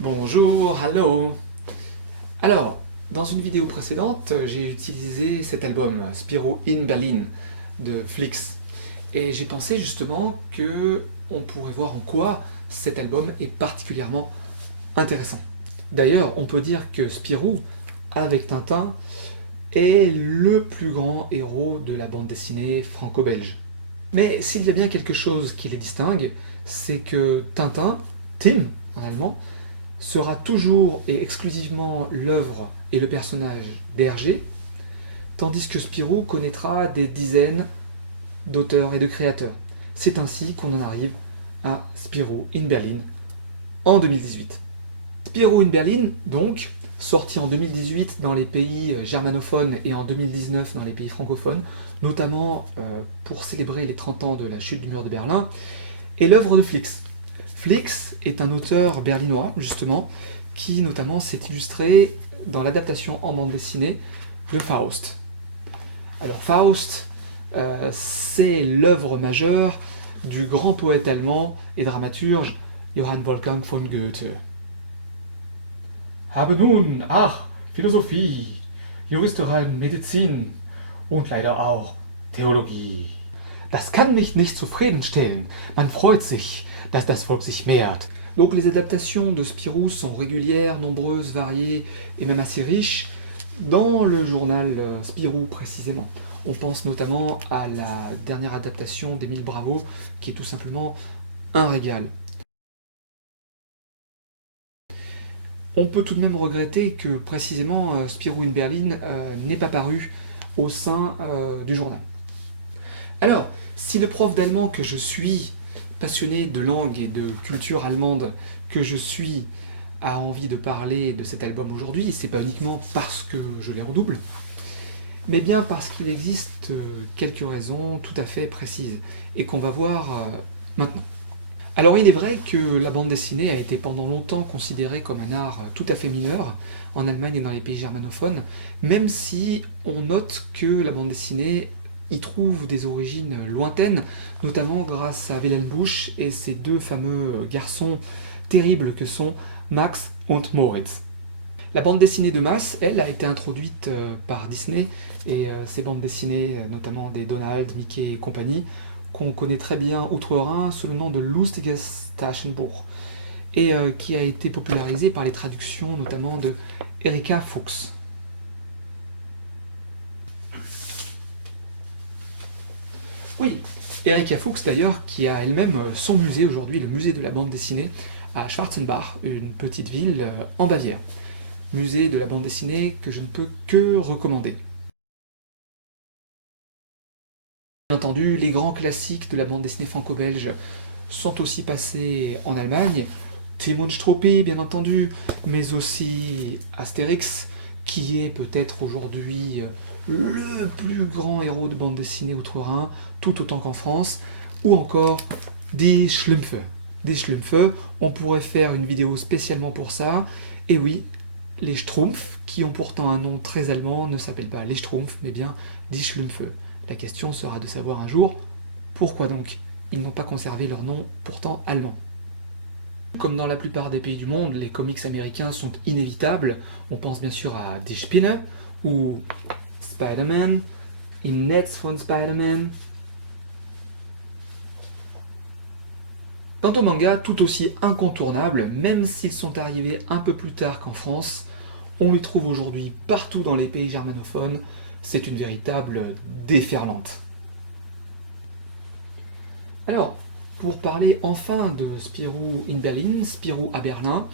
Bonjour, hello. Alors, dans une vidéo précédente, j'ai utilisé cet album Spirou in Berlin de Flix. Et j'ai pensé justement que on pourrait voir en quoi cet album est particulièrement intéressant. D'ailleurs, on peut dire que Spirou, avec Tintin, est le plus grand héros de la bande dessinée franco-belge. Mais s'il y a bien quelque chose qui les distingue, c'est que Tintin, Tim en allemand, sera toujours et exclusivement l'œuvre et le personnage d'Hergé, tandis que Spirou connaîtra des dizaines d'auteurs et de créateurs. C'est ainsi qu'on en arrive à Spirou in Berlin en 2018. Spirou in Berlin, donc, sorti en 2018 dans les pays germanophones et en 2019 dans les pays francophones, notamment pour célébrer les 30 ans de la chute du mur de Berlin, est l'œuvre de Flix. Flix est un auteur berlinois, justement, qui notamment s'est illustré dans l'adaptation en bande dessinée de Faust. Alors Faust, c'est l'œuvre majeure du grand poète allemand et dramaturge Johann Wolfgang von Goethe. Habe nun, ach, Philosophie, Juristerei, Medizin und leider auch Theologie. Das kann mich nicht zufriedenstellen. Man freut sich, dass das Volk sich mehrt. Donc les adaptations de Spirou sont régulières, nombreuses, variées et même assez riches dans le journal Spirou précisément. On pense notamment à la dernière adaptation d'Émile Bravo qui est tout simplement un régal. On peut tout de même regretter que précisément Spirou in Berlin n'ait pas paru au sein du journal. Alors, si le prof d'allemand que je suis, passionné de langue et de culture allemande que je suis, a envie de parler de cet album aujourd'hui, c'est pas uniquement parce que je l'ai en double, mais bien parce qu'il existe quelques raisons tout à fait précises et qu'on va voir maintenant. Alors il est vrai que la bande dessinée a été pendant longtemps considérée comme un art tout à fait mineur en Allemagne et dans les pays germanophones, même si on note que la bande dessinée y trouve des origines lointaines, notamment grâce à Wilhelm Busch et ses deux fameux garçons terribles que sont Max und Moritz. La bande dessinée de masse, elle, a été introduite par Disney, et ces bandes dessinées, notamment des Donald, Mickey et compagnie, qu'on connaît très bien outre-Rhin sous le nom de Lustiges Taschenbuch, et qui a été popularisé par les traductions notamment de Erika Fuchs. Oui, Erika Fuchs d'ailleurs, qui a elle-même son musée aujourd'hui, le musée de la bande dessinée, à Schwarzenbach, une petite ville en Bavière. Musée de la bande dessinée que je ne peux que recommander. Bien entendu, les grands classiques de la bande dessinée franco-belge sont aussi passés en Allemagne. Tim und Struppi, bien entendu, mais aussi Astérix, qui est peut-être aujourd'hui le plus grand héros de bande dessinée outre-Rhin, tout autant qu'en France, ou encore Die Schlümpfe. Die Schlümpfe, on pourrait faire une vidéo spécialement pour ça, et oui, les Schtroumpfs, qui ont pourtant un nom très allemand, ne s'appellent pas les Schtroumpfs, mais bien Die Schlümpfe. La question sera de savoir un jour pourquoi donc ils n'ont pas conservé leur nom pourtant allemand. Comme dans la plupart des pays du monde, les comics américains sont inévitables. On pense bien sûr à Die Spinne ou Spider-Man, Im Netz von Spider-Man. Quant aux mangas, tout aussi incontournables, même s'ils sont arrivés un peu plus tard qu'en France, on les trouve aujourd'hui partout dans les pays germanophones. C'est une véritable déferlante. Alors, pour parler enfin de Spirou in Berlin, Spirou à Berlin,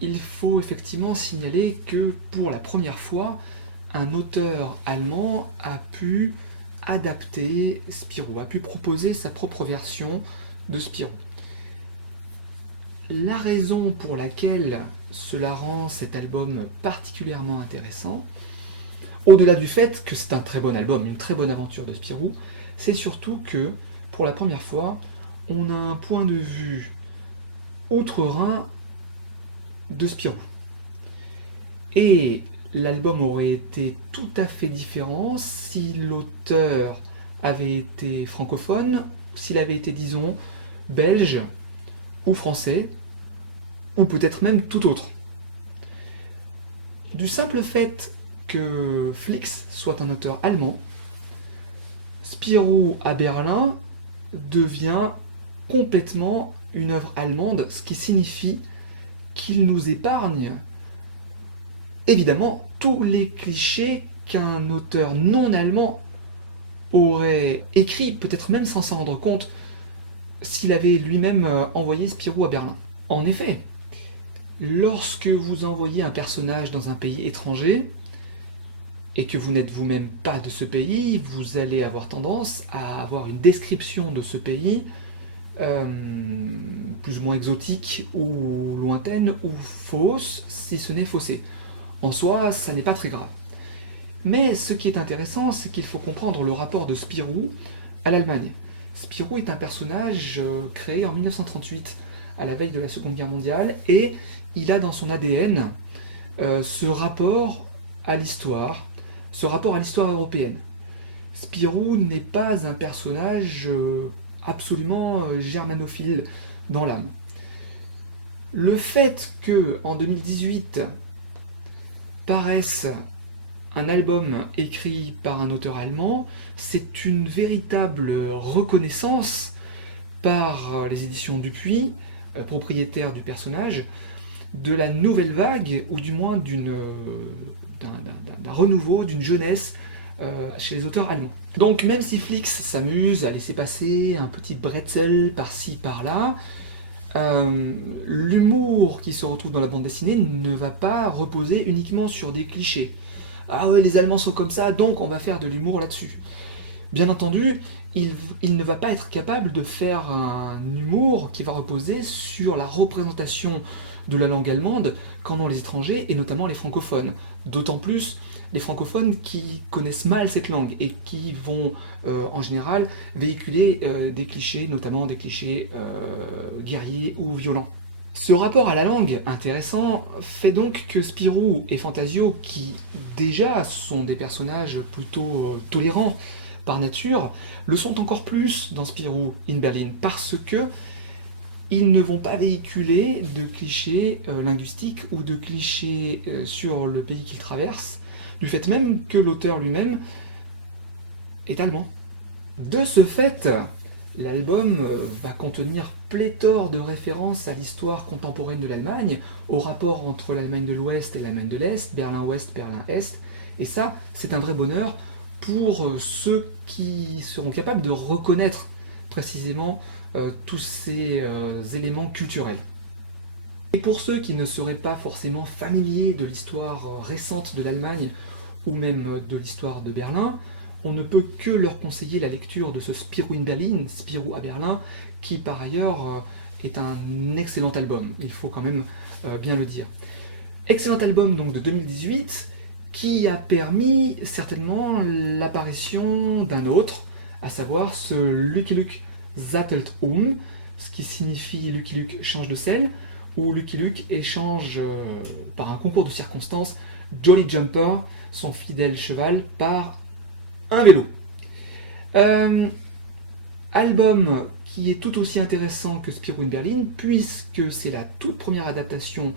il faut effectivement signaler que pour la première fois, un auteur allemand a pu adapter Spirou, a pu proposer sa propre version de Spirou. La raison pour laquelle cela rend cet album particulièrement intéressant, au-delà du fait que c'est un très bon album, une très bonne aventure de Spirou, c'est surtout que, pour la première fois, on a un point de vue outre-Rhin de Spirou. Et l'album aurait été tout à fait différent si l'auteur avait été francophone, s'il avait été, disons, belge ou français, ou peut-être même tout autre. Du simple fait que Flix soit un auteur allemand, Spirou à Berlin devient complètement une œuvre allemande, ce qui signifie qu'il nous épargne évidemment tous les clichés qu'un auteur non allemand aurait écrit, peut-être même sans s'en rendre compte, s'il avait lui-même envoyé Spirou à Berlin. En effet, lorsque vous envoyez un personnage dans un pays étranger, et que vous n'êtes vous-même pas de ce pays, vous allez avoir tendance à avoir une description de ce pays plus ou moins exotique ou lointaine ou fausse, si ce n'est faussée. En soi, ça n'est pas très grave. Mais ce qui est intéressant, c'est qu'il faut comprendre le rapport de Spirou à l'Allemagne. Spirou est un personnage créé en 1938, à la veille de la Seconde Guerre mondiale, et il a dans son ADN ce rapport à l'histoire, ce rapport à l'histoire européenne. Spirou n'est pas un personnage absolument germanophile dans l'âme. Le fait que, en 2018, paraisse un album écrit par un auteur allemand, c'est une véritable reconnaissance par les éditions Dupuis, propriétaires du personnage, de la nouvelle vague, ou du moins d'un renouveau, d'une jeunesse chez les auteurs allemands. Donc même si Flix s'amuse à laisser passer un petit bretzel par-ci par-là, l'humour qui se retrouve dans la bande dessinée ne va pas reposer uniquement sur des clichés. Ah ouais, les Allemands sont comme ça, donc on va faire de l'humour là-dessus. Bien entendu, il ne va pas être capable de faire un humour qui va reposer sur la représentation de la langue allemande qu'en ont les étrangers, et notamment les francophones. D'autant plus les francophones qui connaissent mal cette langue et qui vont en général véhiculer des clichés, notamment des clichés guerriers ou violents. Ce rapport à la langue intéressant fait donc que Spirou et Fantasio, qui déjà sont des personnages plutôt tolérants par nature, le sont encore plus dans Spirou in Berlin, parce que ils ne vont pas véhiculer de clichés linguistiques ou de clichés sur le pays qu'ils traversent, du fait même que l'auteur lui-même est allemand. De ce fait, l'album va contenir pléthore de références à l'histoire contemporaine de l'Allemagne, au rapport entre l'Allemagne de l'Ouest et l'Allemagne de l'Est, Berlin-Ouest, Berlin-Est, et ça, c'est un vrai bonheur pour ceux qui seront capables de reconnaître précisément tous ces éléments culturels. Et pour ceux qui ne seraient pas forcément familiers de l'histoire récente de l'Allemagne, ou même de l'histoire de Berlin, on ne peut que leur conseiller la lecture de ce Spirou in Berlin, Spirou à Berlin, qui par ailleurs est un excellent album, il faut quand même bien le dire. Excellent album donc de 2018, qui a permis certainement l'apparition d'un autre, à savoir ce Lucky Luke Zattelt ce qui signifie Lucky Luke change de selle, ou Lucky Luke échange par un concours de circonstances Jolly Jumper, son fidèle cheval, par un vélo. Album qui est tout aussi intéressant que Spirou in Berlin, puisque c'est la toute première adaptation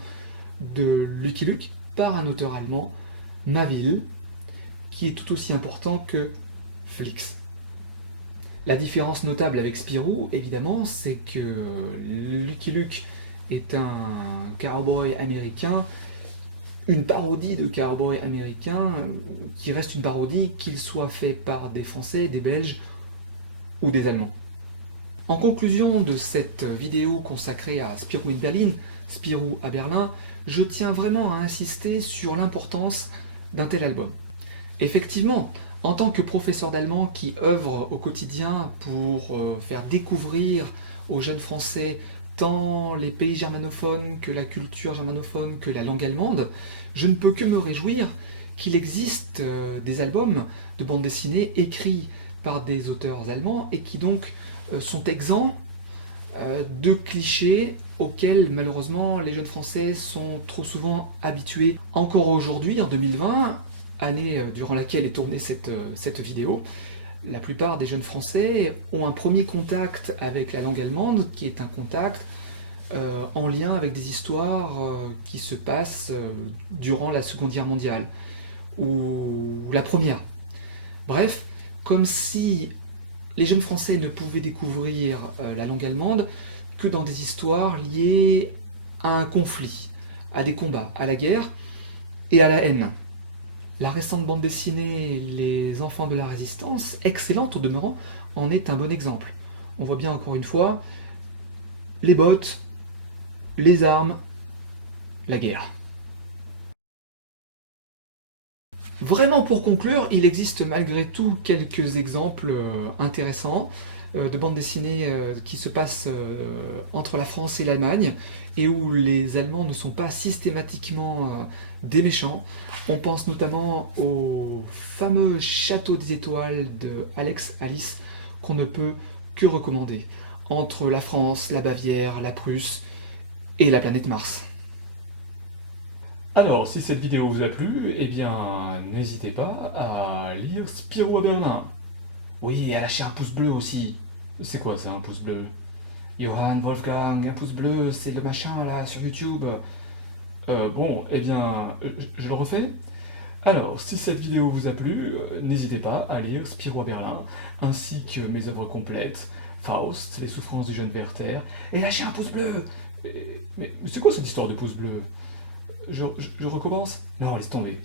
de Lucky Luke par un auteur allemand, Mavil, qui est tout aussi important que Flix. La différence notable avec Spirou, évidemment, c'est que Lucky Luke est un cowboy américain, une parodie de cowboy américain, qui reste une parodie, qu'il soit fait par des Français, des Belges ou des Allemands. En conclusion de cette vidéo consacrée à Spirou in Berlin, Spirou à Berlin, je tiens vraiment à insister sur l'importance d'un tel album. Effectivement, en tant que professeur d'allemand qui œuvre au quotidien pour faire découvrir aux jeunes Français tant les pays germanophones que la culture germanophone que la langue allemande, je ne peux que me réjouir qu'il existe des albums de bande dessinée écrits par des auteurs allemands et qui donc sont exempts de clichés auxquels malheureusement les jeunes Français sont trop souvent habitués. Encore aujourd'hui, en 2020, année durant laquelle est tournée cette vidéo, la plupart des jeunes Français ont un premier contact avec la langue allemande, qui est un contact en lien avec des histoires qui se passent durant la Seconde Guerre mondiale, ou la Première. Bref, comme si les jeunes Français ne pouvaient découvrir la langue allemande que dans des histoires liées à un conflit, à des combats, à la guerre et à la haine. La récente bande dessinée Les Enfants de la Résistance, excellente au demeurant, en est un bon exemple. On voit bien encore une fois les bottes, les armes, la guerre. Vraiment pour conclure, il existe malgré tout quelques exemples intéressants de bandes dessinées qui se passent entre la France et l'Allemagne et où les Allemands ne sont pas systématiquement des méchants. On pense notamment au fameux Château des Étoiles de Alex Alice qu'on ne peut que recommander entre la France, la Bavière, la Prusse et la planète Mars. Alors, si cette vidéo vous a plu, eh bien, n'hésitez pas à lire Spirou à Berlin. Oui, et à lâcher un pouce bleu aussi. C'est quoi ça, un pouce bleu? Johann Wolfgang, un pouce bleu, c'est le machin là sur YouTube. Bon, eh bien, je le refais. Alors, si cette vidéo vous a plu, n'hésitez pas à lire Spirou à Berlin, ainsi que mes œuvres complètes, Faust, Les souffrances du jeune Werther, et lâchez un pouce bleu. Mais c'est quoi cette histoire de pouce bleu? Je recommence? Non, laisse tomber.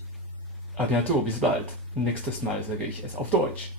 À bientôt, bis bald. Nächstes Mal sage ich es auf Deutsch.